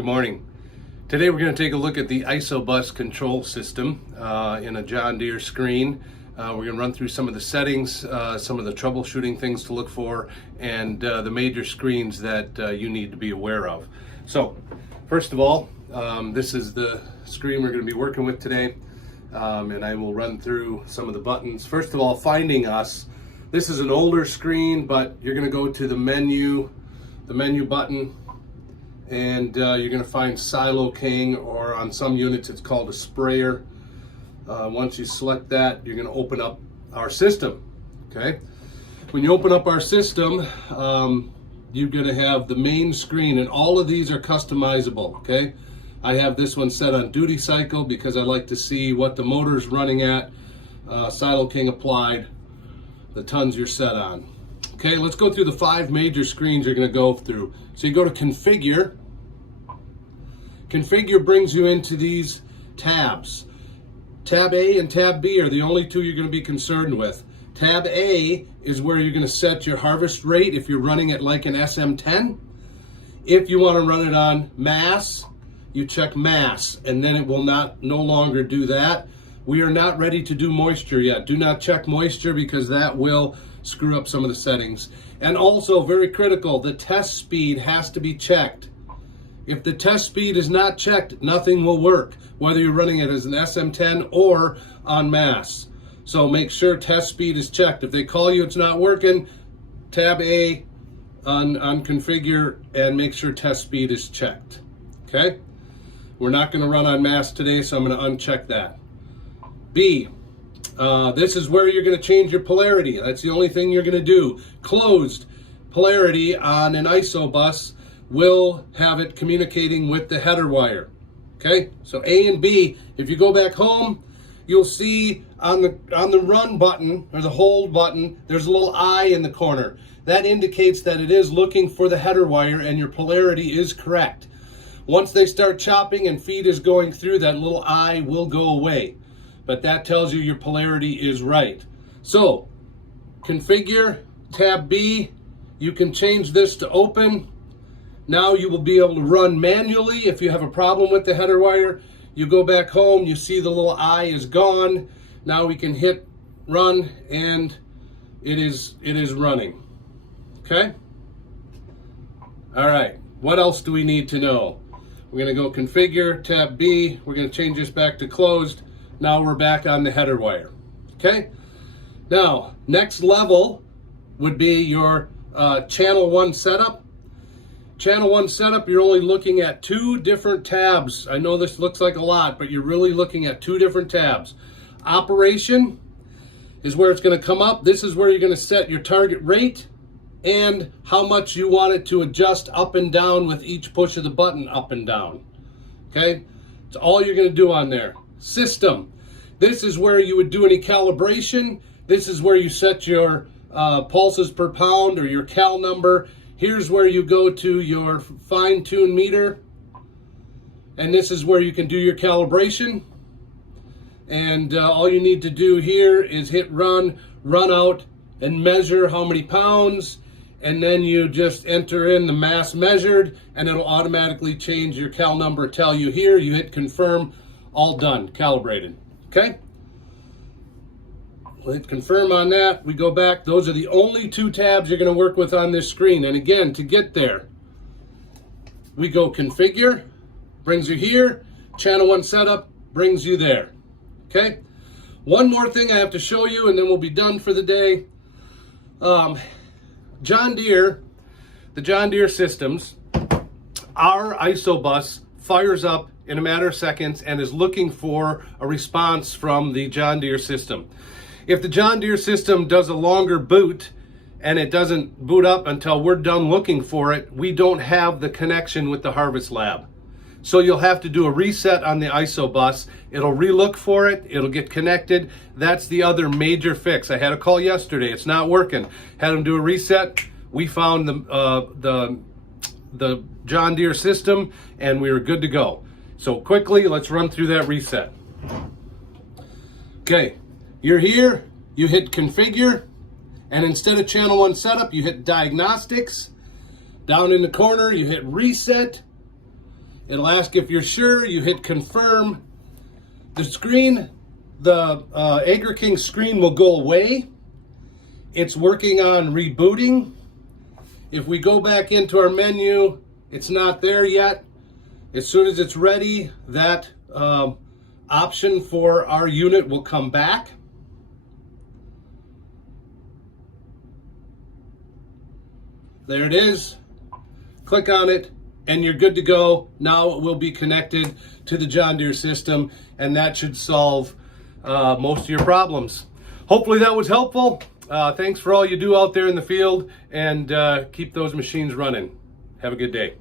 Good morning. Today we're going to take a look at the ISObus control system in a John Deere screen. We're going to run through some of the settings, some of the troubleshooting things to look for, and the major screens that you need to be aware of. So, first of all, this is the screen we're going to be working with today, and I will run through some of the buttons. First of all, finding us. This is an older screen, but you're going to go to the menu button, and you're going to find Agri-King, or on some units it's called a sprayer. Once you select that, you're going to open up our system. Okay, when you open up our system, you're going to have the main screen, and all of these are customizable. Okay, I have this one set on duty cycle because I like to see what the motor's running at. Agri-King applied, the tons you're set on. Okay, let's go through the 5 major screens you're going to go through. So you go to configure. Configure brings you into these tabs. Tab A and Tab B are the only two you're going to be concerned with. Tab A is where you're going to set your harvest rate if you're running it like an SM10. If you want to run it on mass, you check mass, and then it will no longer do that. We are not ready to do moisture yet. Do not check moisture because that will screw up some of the settings. And also, very critical, the test speed has to be checked. If the test speed is not checked, nothing will work, whether you're running it as an SM10 or on mass. So make sure test speed is checked. If they call you it's not working, tab A on configure and make sure test speed is checked. Okay? We're not going to run on mass today, so I'm going to uncheck that. B, this is where you're going to change your polarity. That's the only thing you're going to do. Closed polarity on an ISObus will have it communicating with the header wire. Okay, so A and B. If you go back home, you'll see on the run button or the hold button, there's a little I in the corner. That indicates that it is looking for the header wire and your polarity is correct. Once they start chopping and feed is going through, that little I will go away. But that tells you your polarity is right. So, configure, tab B, you can change this to open. Now you will be able to run manually if you have a problem with the header wire. You go back home, you see the little I is gone. Now we can hit run and it is running. Okay? All right, what else do we need to know? We're gonna go configure, tab B, we're gonna change this back to closed. Now we're back on the header wire. Okay? Now, next level would be your channel 1 setup. Channel 1 setup, you're only looking at 2 different tabs. I know this looks like a lot, but you're really looking at 2 different tabs. Operation is where it's going to come up. This is where you're going to set your target rate and how much you want it to adjust up and down with each push of the button up and down. Okay? It's all you're going to do on there. System. This is where you would do any calibration. This is where you set your pulses per pound or your cal number. Here's where you go to your fine-tune meter. And this is where you can do your calibration. And all you need to do here is hit run out, and measure how many pounds. And then you just enter in the mass measured, and it'll automatically change your cal number, tell you here. You hit confirm. All done, calibrated. Okay? We'll hit confirm on that. We go back. Those are the only 2 tabs you're going to work with on this screen. And again, to get there, we go configure, brings you here. Channel 1 setup brings you there. Okay? One more thing I have to show you, and then we'll be done for the day. John Deere, the John Deere systems, our ISObus fires up in a matter of seconds and is looking for a response from the John Deere system. If the John Deere system does a longer boot and it doesn't boot up until we're done looking for it, we don't have the connection with the harvest lab. So you'll have to do a reset on the ISObus. It'll relook for it, it'll get connected. That's the other major fix. I had a call yesterday, it's not working. Had them do a reset. We found the John Deere system and we were good to go. So quickly, let's run through that reset. Okay, you're here, you hit configure, and instead of channel 1 setup, you hit diagnostics. Down in the corner, you hit reset. It'll ask if you're sure, you hit confirm. The screen, the Agri-King screen will go away. It's working on rebooting. If we go back into our menu, it's not there yet. As soon as it's ready, that option for our unit will come back. There it is. Click on it and you're good to go. Now it will be connected to the John Deere system, and that should solve most of your problems. Hopefully that was helpful. Thanks for all you do out there in the field, and keep those machines running. Have a good day.